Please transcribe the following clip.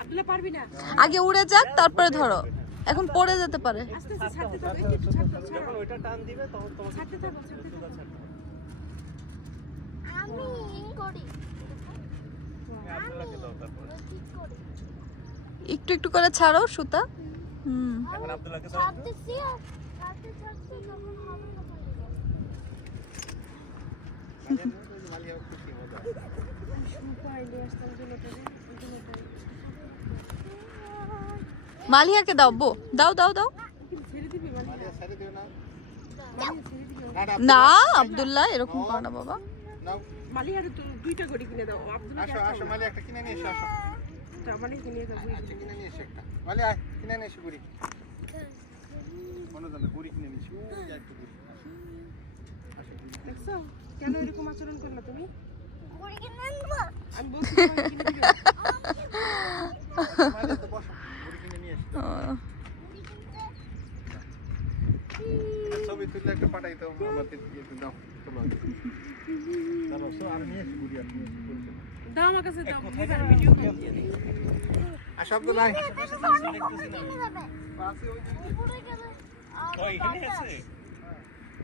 আব্দুল্লাহ পারবি না। আগে উড়ে যাক তারপরে ধরো, এখন পড়ে যেতে পারে। আস্তে আস্তে ছাড়তে থাকো, একটু ছাড়তে থাকো। যখন ওইটা টান দিবে তখন তোমাকে ছাড়তে থাকো, ছাড়তে থাকো। আমি ঠিক করি। আব্দুল্লাহকে দাও তারপর। ঠিক করি। একটু একটু করে ছাড়ো সুতা। এখন আব্দুল্লাহকে দাও। ছাড়তেছি আর ছাড়তে তখন হবে না। মালিয়া খুশি মজা। পাইলে আসতাম দুলোটারে, দুলোটারে। মালিয়াকে দাও, বো দাও দাও দাও। কিন্তু ছেড়ে দিবি মানে? মালিয়া ছেড়ে দিও না। মালিয়া ছেড়ে দিবি। না আব্দুল্লাহ এরকম করো না বাবা। নাও মালিয়ারে তো দুইটা গড়ি কিনে দাও। আব্দুল্লাহ আসো আসো মালিয়া একটা কিনে নিয়ে এসো আসো। মালিয়া কিনে দাও। আচ্ছা কিনে নিয়ে এসো একটা। মালিয়া আয়, কিনে নিয়ে এসো গুড়ি। মনে জানে গুড়ি কিনে নিয়ে এসো। ওই যা একটু গুড়ি। আসো গুড়ি। দেখছো কেন এরকম আচরণ করলা তুমি? ঘুরে কিনে আনবো। আমি বলছি তোমাকে কিনে দিবে। মালিয়া তো বসো, গুড়ি কিনে নিয়ে এসো। ছবি তুললে একটা পাঠাই দাও আমাদের দিয়ে দাও। চলো চলো সো আর নিয়ে এসো গুড়ি আর নিয়ে এসো গুড়ি। দাও আমার কাছে দাও। ভিডিও কল দিয়ে দিই। আসো আব্দুল্লাহ। দেখতেছি না। পাশে ওই ঘুরে গেলে ওই এখানে আছে।